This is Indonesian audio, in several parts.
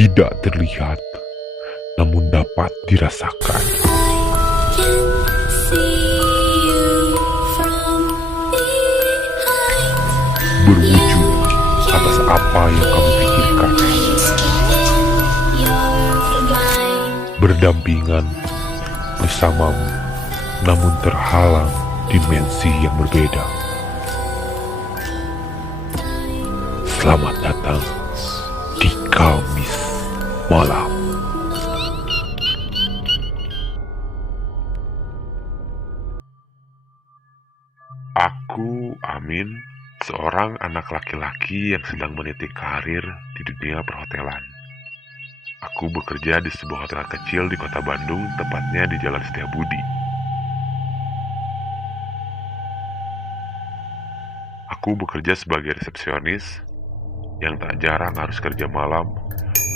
tidak terlihat, namun dapat dirasakan. Berwujud atas apa yang kamu pikirkan. Berdampingan bersamamu, namun terhalang dimensi yang berbeda. Selamat datang di Kamis Malam. Aku, Amin, seorang anak laki-laki yang sedang meniti karir di dunia perhotelan. Aku bekerja di sebuah hotel kecil di kota Bandung, tepatnya di Jalan Setiabudi. Aku bekerja sebagai resepsionis yang tak jarang harus kerja malam,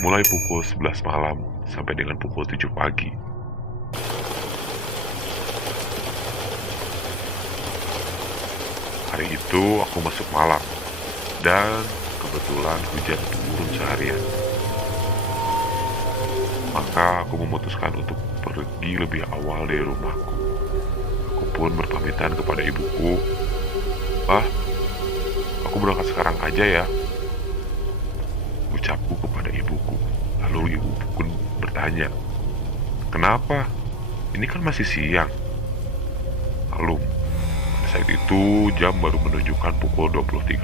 mulai pukul 11 malam sampai dengan pukul 7 pagi. Hari itu aku masuk malam, dan kebetulan hujan turun seharian. Maka aku memutuskan untuk pergi lebih awal dari rumahku. Aku pun berpamitan kepada ibuku. Aku berangkat sekarang aja ya, ucapku kepada ibuku. Lalu ibu pun bertanya, kenapa? Ini kan masih siang. Lalu, pada saat itu jam baru menunjukkan pukul 20.30.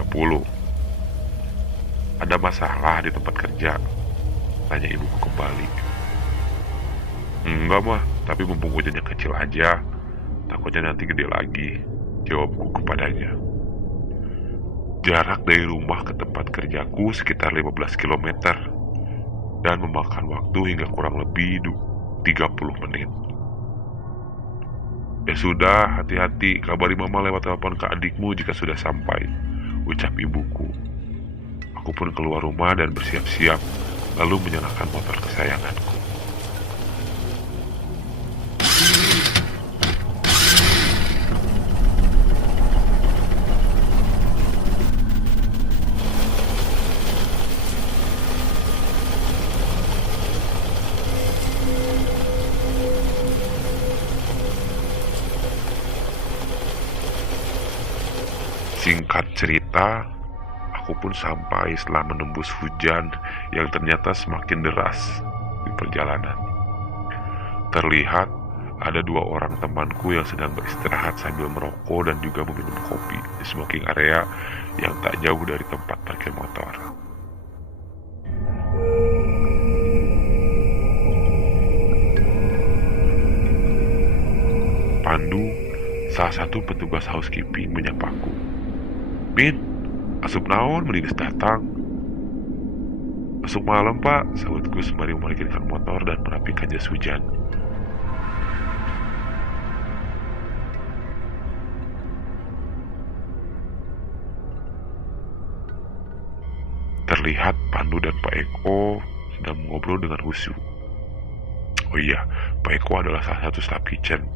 Ada masalah di tempat kerja? Tanya ibuku kembali. Enggak mah, tapi mumpung hujannya kecil aja, takutnya nanti gede lagi, jawabku kepadanya. Jarak dari rumah ke tempat kerjaku sekitar 15 km dan memakan waktu hingga kurang lebih 30 menit. Ya sudah, hati-hati, kabari mama lewat telepon ke adikmu jika sudah sampai, ucap ibuku. Aku pun keluar rumah dan bersiap-siap, lalu menyalakan motor kesayanganku. Singkat cerita, aku pun sampai setelah menembus hujan yang ternyata semakin deras di perjalanan. Terlihat ada 2 orang temanku yang sedang beristirahat sambil merokok dan juga meminum kopi di smoking area yang tak jauh dari tempat parkir motor. Pandu, salah satu petugas housekeeping, menyapaku. Min, asup naon mendinges datang. Masuk malam pak, sahutku sembari memarkirkan motor dan merapikan jas hujan. Terlihat Pandu dan Pak Eko sedang mengobrol dengan husu. Oh iya, Pak Eko adalah salah satu staff kitchen.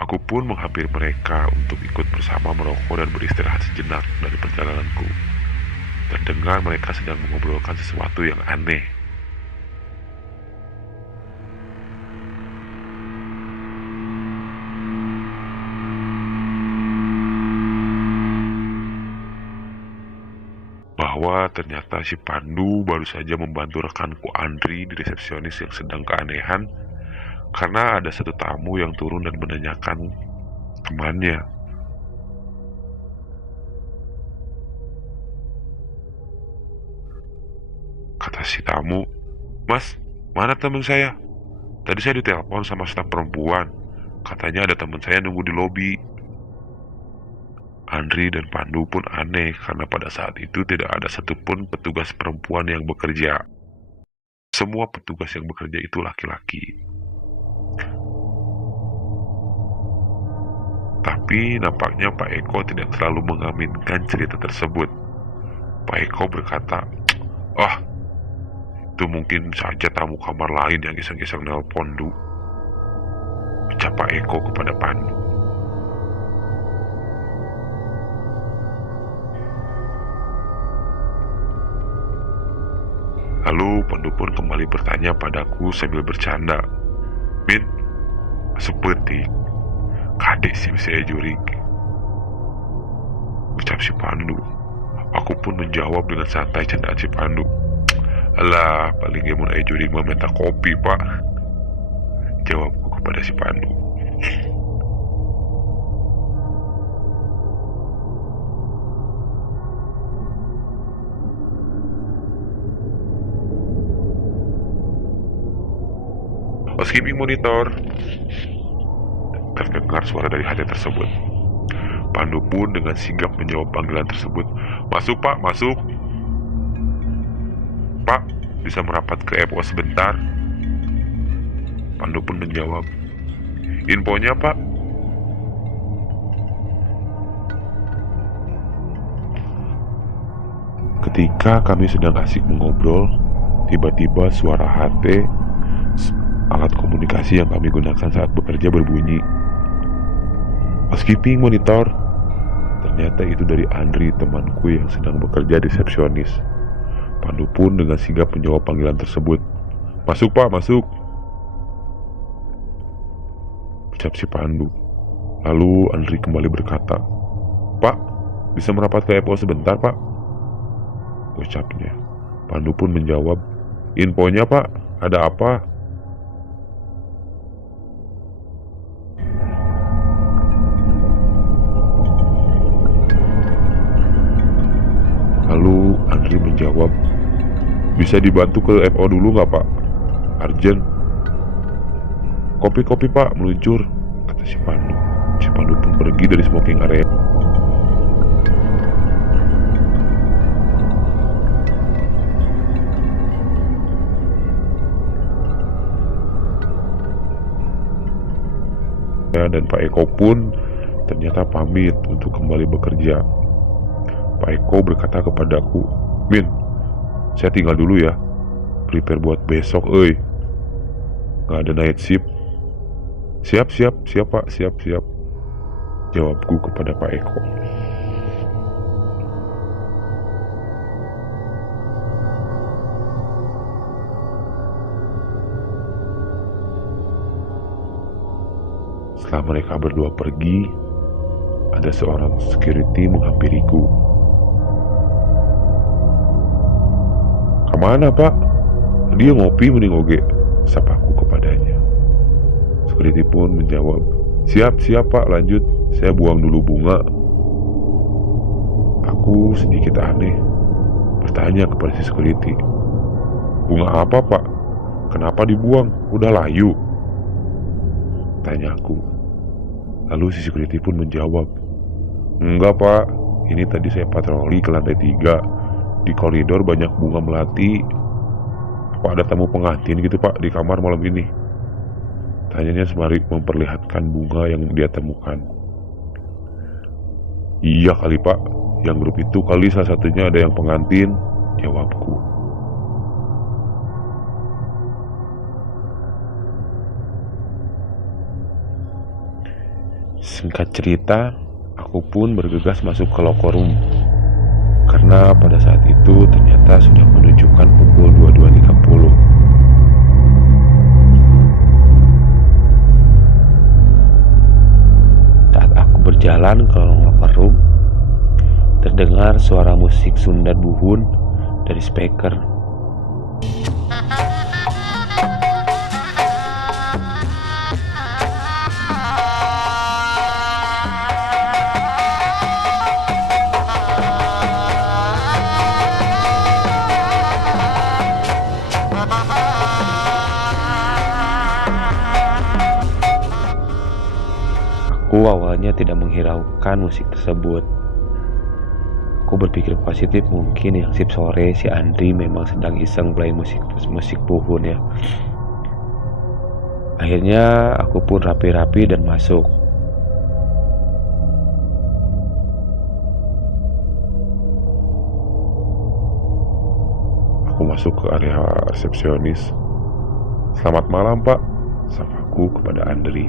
Aku pun menghampiri mereka untuk ikut bersama merokok dan beristirahat sejenak dari perjalananku. Terdengar mereka sedang mengobrolkan sesuatu yang aneh. Bahwa ternyata si Pandu baru saja membantu rekanku Andri di resepsionis yang sedang keanehan karena ada satu tamu yang turun dan menanyakan temannya. Kata si tamu, "Mas, mana teman saya? Tadi saya ditelepon sama staf perempuan. Katanya ada teman saya nunggu di lobi." Andri dan Pandu pun aneh karena pada saat itu tidak ada satupun petugas perempuan yang bekerja. Semua petugas yang bekerja itu laki-laki. Tapi nampaknya Pak Eko tidak terlalu mengaminkan cerita tersebut. Pak Eko berkata, itu mungkin saja tamu kamar lain yang iseng-iseng nelpon, Du, ucap Pak Eko kepada Pandu. Lalu Pandu pun kembali bertanya padaku sambil bercanda. Min, sepetik, kadek sim saya jurig. Ucap si Pandu. Aku pun menjawab dengan santai candaan si Pandu. Alah, paling gemun aja jurig mau minta kopi pak. Jawabku kepada si Pandu. Skipping monitor. Terdengar suara dari hati tersebut. Pandu pun dengan sigap menjawab panggilan tersebut. Masuk pak, masuk. Pak, bisa merapat ke FO sebentar? Pandu pun menjawab. Infonya pak. Ketika kami sedang asik mengobrol, tiba-tiba suara HT, alat komunikasi yang kami gunakan saat bekerja, berbunyi. Skipping monitor. Ternyata itu dari Andri, temanku yang sedang bekerja resepsionis. Pandu pun dengan sigap menjawab panggilan tersebut. Masuk pak, masuk. Ucap si Pandu. Lalu Andri kembali berkata, Pak, bisa merapat ke FO sebentar pak? Ucapnya. Pandu pun menjawab, infonya pak, ada apa? Lalu Andri menjawab, bisa dibantu ke FO dulu nggak pak? Arjen. Kopi-kopi pak, meluncur, kata si Pandu. Si Pandu pun pergi dari smoking area. Dan Pak Eko pun ternyata pamit untuk kembali bekerja. Pak Eko berkata kepadaku, Min, saya tinggal dulu ya, prepare buat besok, Gak ada night shift. Siap pak, siap. Jawabku kepada Pak Eko. Setelah mereka berdua pergi, ada seorang security menghampiriku. Kemana pak? Dia ngopi mending oge, sapaku kepadanya. Security pun menjawab, siap pak, lanjut, saya buang dulu bunga. Aku sedikit aneh, bertanya kepada si security, bunga apa pak? Kenapa dibuang? Udah layu? Tanyaku. Lalu si security pun menjawab, enggak pak, ini tadi saya patroli ke lantai 3. Di koridor banyak bunga melati. Apa ada tamu pengantin gitu pak di kamar malam ini? Tanyanya sembari memperlihatkan bunga yang dia temukan. Iya kali pak, yang grup itu kali salah satunya ada yang pengantin, jawabku. Singkat cerita, aku pun bergegas masuk ke locker room. Karena pada saat itu ternyata sudah menunjukkan pukul 22.30. Saat aku berjalan ke locker room, terdengar suara musik Sunda Buhun dari speaker. Aku awalnya tidak menghiraukan musik tersebut. Aku berpikir positif, mungkin yang shift sore si Andri memang sedang iseng play musik Buhun ya. Akhirnya aku pun rapi-rapi dan masuk. Aku masuk ke area resepsionis. Selamat malam pak, sapaku kepada Andri.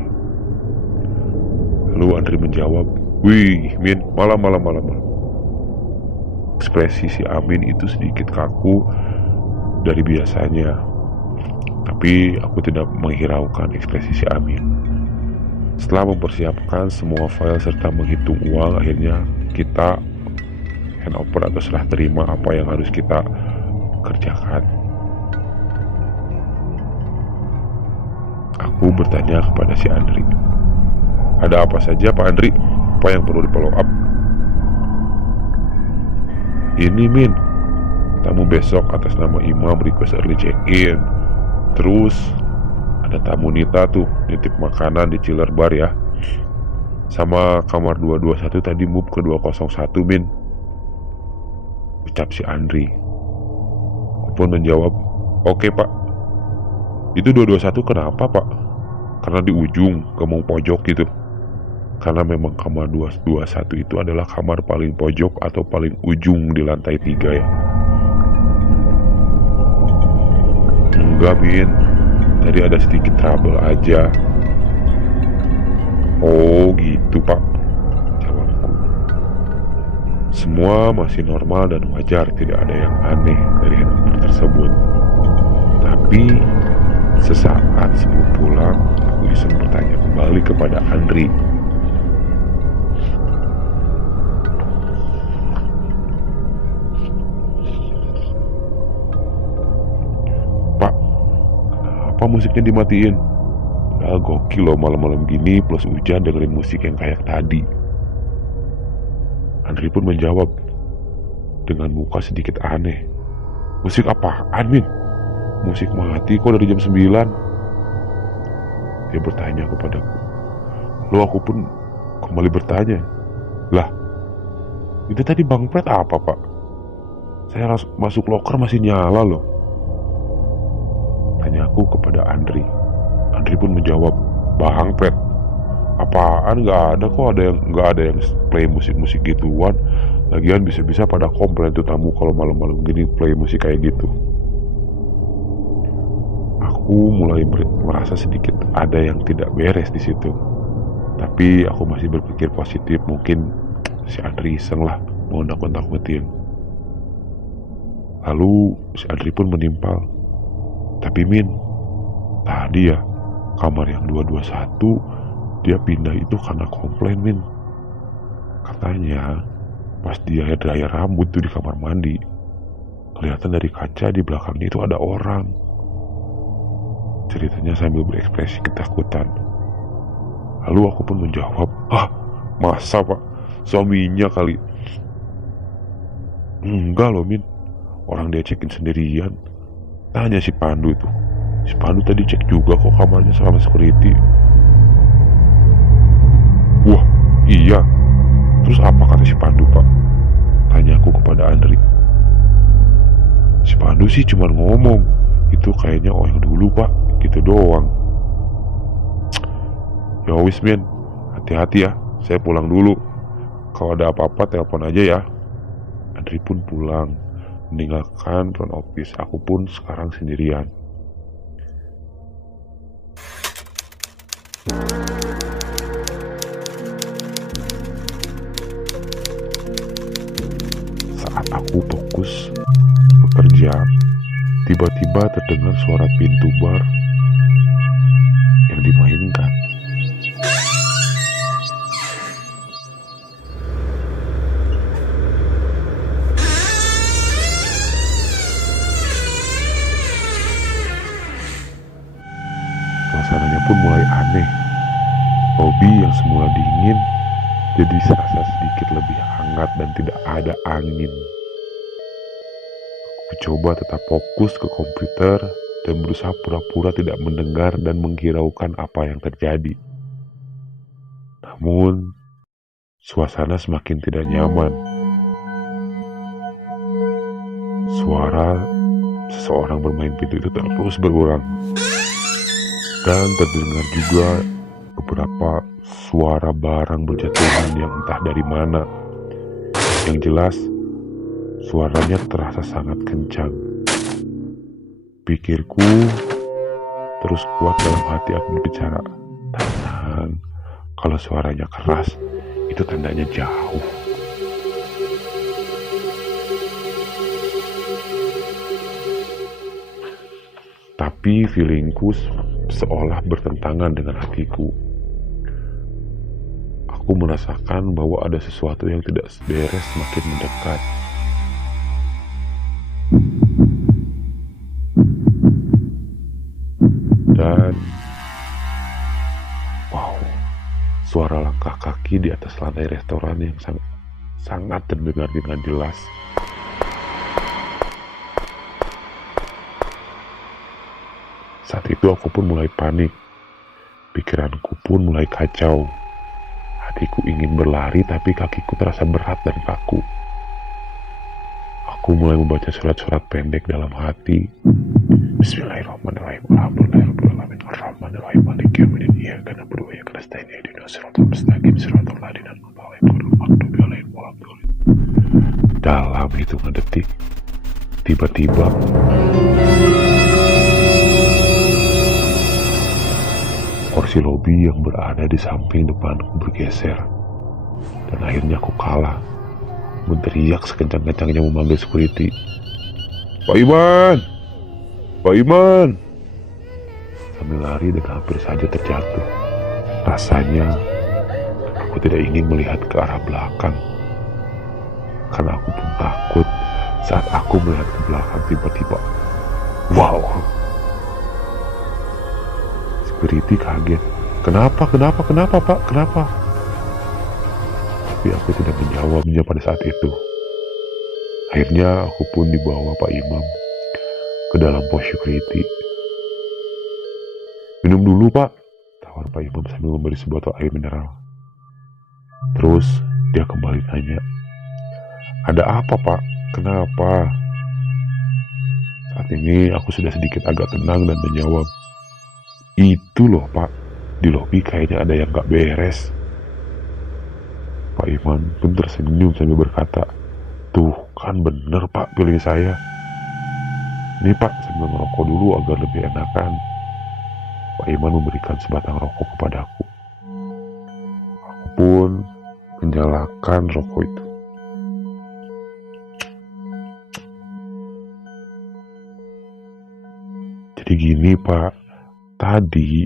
Lalu Andri menjawab, wih Min, malam. Ekspresi si Amin itu sedikit kaku dari biasanya. Tapi aku tidak menghiraukan ekspresi si Amin. Setelah mempersiapkan semua file serta menghitung uang, akhirnya kita handover atau serah terima apa yang harus kita kerjakan. Aku bertanya kepada si Andri, "Ada apa saja Pak Andri? Apa yang perlu di follow up?" "Ini Min, tamu besok atas nama Imam request early check-in. Terus ada tamu Nita tuh nitip makanan di chiller bar ya. Sama kamar 221 tadi move ke 201 Min," ucap si Andri. Aku pun menjawab, "Oke Pak." "Itu 221 kenapa Pak?" "Karena di ujung, gemung pojok gitu." Karena memang kamar 221 itu adalah kamar paling pojok atau paling ujung di lantai 3 ya. "Enggak Min, tadi ada sedikit trouble aja." "Oh gitu Pak," jawabku. Semua masih normal dan wajar, tidak ada yang aneh dari handover tersebut. Tapi sesaat sebelum pulang, aku iseng bertanya kembali kepada Andri, "Pak, apa musiknya dimatiin? Gokil loh malam-malam gini plus hujan dengerin musik yang kayak tadi." Andri pun menjawab dengan muka sedikit aneh, "Musik apaan Min? Musik mati kok dari jam 9. Dia bertanya kepadaku. Lalu aku pun kembali bertanya, "Lah, itu tadi Bang Pret apa Pak? Saya masuk loker masih nyala loh." Tanyaku kepada Andri. Andri pun menjawab, "Bang Pret? Apaan, nggak ada yang play musik-musik gituan. Lagian bisa-bisa pada komplain tuh tamu kalau malam-malam gini play musik kayak gitu." Aku mulai merasa sedikit ada yang tidak beres di situ. Tapi aku masih berpikir positif, mungkin si Andri iseng lah mau nakut-nakutin. Lalu si Andri pun menimpal, "Tapi Min, tadi ya kamar yang 221 dia pindah itu karena komplain Min. Katanya pas dia hair dryer rambut tuh di kamar mandi, kelihatan dari kaca di belakangnya itu ada orang." Ceritanya sambil berekspresi ketakutan. Lalu aku pun menjawab, "Ah, masa Pak? Suaminya kali." "Enggak loh Min, orang dia cekin sendirian. Tanya si Pandu itu. Si Pandu tadi cek juga kok kamarnya sama security." "Wah, iya. Terus apa kata si Pandu Pak?" tanyaku kepada Andri. "Si Pandu sih cuma ngomong, itu kayaknya yang dulu Pak, gitu doang." "Ya wis Min, hati-hati ya, saya pulang dulu. Kalau ada apa-apa telepon aja ya." Andri pun pulang, meninggalkan front office. Aku pun sekarang sendirian. Saat aku fokus bekerja, tiba-tiba terdengar suara pintu bar yang dimainkan. Suasananya pun mulai aneh. Lobi yang semula dingin jadi serasa sedikit lebih hangat dan tidak ada angin. Aku coba tetap fokus ke komputer dan berusaha pura-pura tidak mendengar dan menghiraukan apa yang terjadi. Namun, suasana semakin tidak nyaman. Suara seseorang bermain pintu itu terus berulang. Dan terdengar juga beberapa suara barang berjatuhan yang entah dari mana. Yang jelas, suaranya terasa sangat kencang. Pikirku terus kuat dalam hati aku berbicara, "Tenang, kalau suaranya keras, itu tandanya jauh." Tapi feelingku seolah bertentangan dengan hatiku. Aku merasakan bahwa ada sesuatu yang tidak beres semakin mendekat. Dan wow, suara langkah kaki di atas lantai restoran yang sangat terdengar dengan jelas. Saat itu aku pun mulai panik. Pikiranku pun mulai kacau. Hatiku ingin berlari tapi kakiku terasa berat dan kaku. Aku mulai membaca surat-surat pendek dalam hati. Bismillahirrahmanirrahim. Alhamdulillahirrahmanirrahim. Ar-Rahmanirrahim. Maliki yaumiddin. Iyyaka na'budu wa iyyaka nasta'in. Ihdinas siratal mustaqim. Siratal ladzina an'amta 'alaihim. Dalam hitungan detik, tiba-tiba kursi lobi yang berada di samping depanku bergeser, dan akhirnya aku kalah, berteriak sekencang-kencangnya memanggil security. Pak Iman! Pak Iman! Sambil lari dan hampir saja terjatuh. Rasanya aku tidak ingin melihat ke arah belakang, karena aku pun takut saat aku melihat ke belakang tiba-tiba. Wow! Security kaget. Kenapa Pak? Kenapa? Tapi aku tidak menjawabnya pada saat itu. Akhirnya aku pun dibawa Pak Imam ke dalam pos security. Minum dulu Pak, tawar Pak Imam sambil memberi sebotol air mineral. Terus dia kembali tanya, ada apa Pak? Kenapa? Saat ini aku sudah sedikit agak tenang dan menjawab, itu loh Pak, di lobi kayaknya ada yang gak beres. Pak Iman pun tersenyum sambil berkata, tuh kan bener Pak pilih saya. Ini Pak, sambil merokok dulu agar lebih enakan. Pak Iman memberikan sebatang rokok kepadaku. Aku pun menyalakan rokok itu. Jadi gini Pak, tadi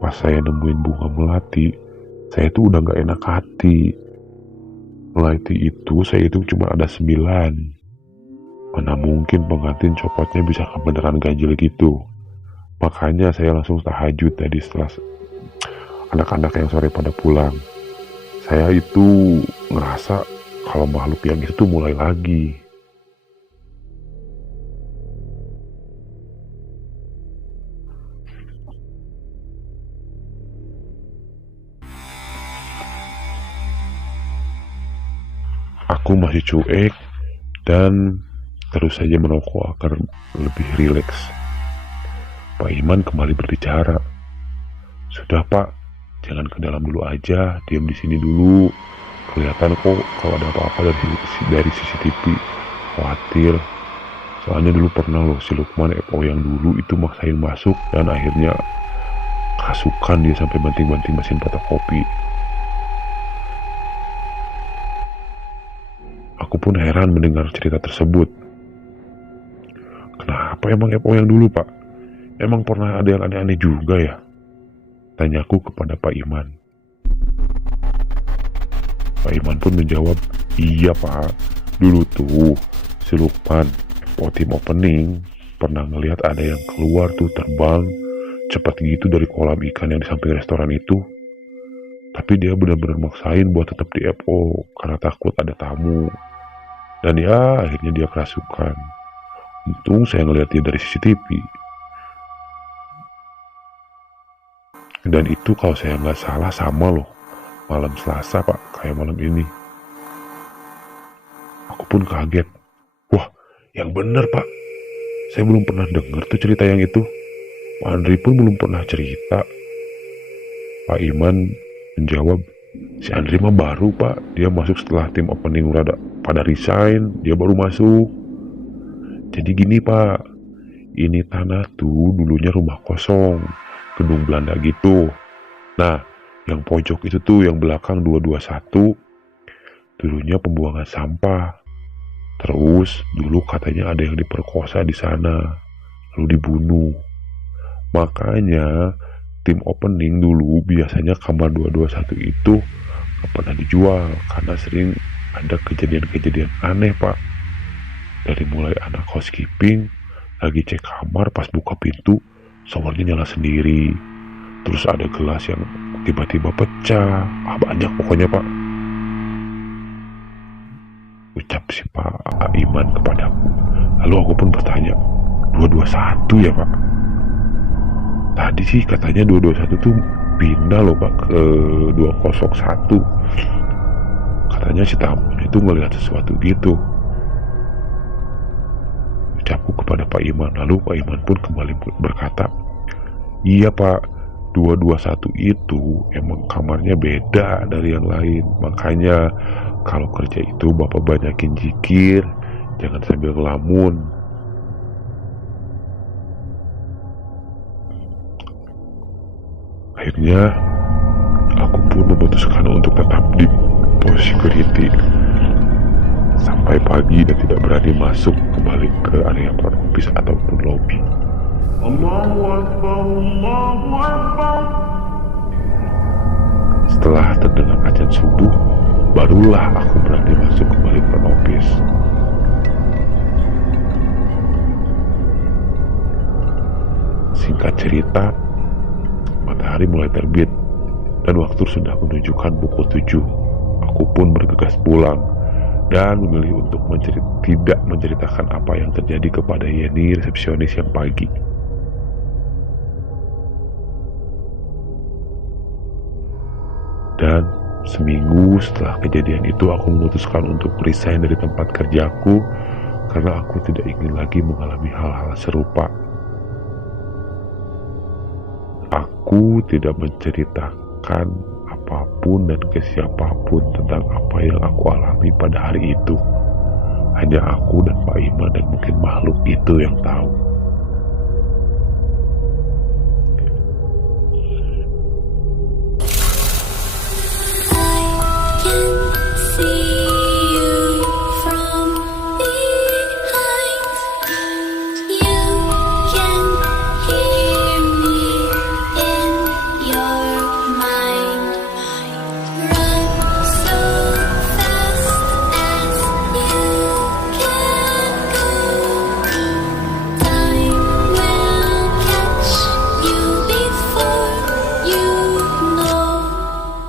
pas saya nemuin bunga melati, saya tuh udah gak enak hati. Melati itu saya hitung cuma ada 9. Mana mungkin pengantin copotnya bisa beneran ganjil gitu. Makanya saya langsung tahajud tadi setelah anak-anak yang sore pada pulang. Saya itu ngerasa kalau makhluk yang itu tuh mulai lagi. Aku masih cuek dan terus saja merokok agar lebih rileks. Pak Iman kembali berbicara. Sudah Pak, jangan ke dalam dulu aja, diam di sini dulu. Kelihatan kok kalau ada apa-apa dari CCTV. Khawatir. Soalnya dulu pernah loh si Lukman FO yang dulu itu maksain masuk dan akhirnya kerasukan dia sampai banting-banting mesin fotokopi. Aku pun heran mendengar cerita tersebut. Kenapa emang FO yang dulu Pak? Emang pernah ada yang aneh-aneh juga ya? Tanyaku kepada Pak Iman. Pak Iman pun menjawab, iya Pak, dulu tuh si Lukman FO tim opening pernah ngelihat ada yang keluar tuh terbang cepat gitu dari kolam ikan yang di samping restoran itu. Tapi dia benar-benar maksain buat tetap di FO karena takut ada tamu. Dan ya akhirnya dia kerasukan. Untung saya ngeliat dia dari CCTV. Dan itu kalau saya nggak salah sama loh, malam Selasa Pak, kayak malam ini. Aku pun kaget. Wah, yang bener Pak. Saya belum pernah dengar tuh cerita yang itu. Pak Andri pun belum pernah cerita. Pak Iman menjawab, si Andri mah baru Pak. Dia masuk setelah tim opening udah pada resign, dia baru masuk. Jadi gini Pak, ini tanah tuh dulunya rumah kosong, gedung Belanda gitu. Nah, yang pojok itu tuh yang belakang 221, dulunya pembuangan sampah. Terus dulu katanya ada yang diperkosa di sana, lalu dibunuh. Makanya tim opening dulu biasanya kamar 221 itu gak pernah dijual karena sering ada kejadian-kejadian aneh, Pak. Dari mulai anak housekeeping lagi cek kamar, pas buka pintu showernya nyala sendiri. Terus ada gelas yang tiba-tiba pecah. Banyak pokoknya, Pak. Ucap si Pak Iman kepadaku. Lalu aku pun bertanya, 221 ya, Pak? Tadi sih katanya 221 tuh pindah loh, Pak, ke 201. Katanya si tamunya itu ngelihat sesuatu gitu. Ucapku kepada Pak Iman. Lalu Pak Iman pun kembali berkata, iya, Pak, 221 itu emang kamarnya beda dari yang lain. Makanya kalau kerja itu Bapak banyakin zikir, jangan sambil ngelamun. Akhirnya aku pun memutuskan untuk tetap di pos security sampai pagi dan tidak berani masuk kembali ke area front office ataupun lobby. Allahu Akbar, Allahu Akbar. Setelah terdengar azan subuh, barulah aku berani masuk kembali front office. Singkat cerita, matahari mulai terbit dan waktu sudah menunjukkan pukul 7. Aku pun bergegas pulang dan memilih untuk tidak menceritakan apa yang terjadi kepada Yeni, resepsionis yang pagi. Dan seminggu setelah kejadian itu, aku memutuskan untuk resign dari tempat kerjaku karena aku tidak ingin lagi mengalami hal-hal serupa. Aku tidak menceritakan apapun dan ke siapapun tentang apa yang aku alami pada hari itu. Hanya aku dan Pak Iman dan mungkin makhluk itu yang tahu.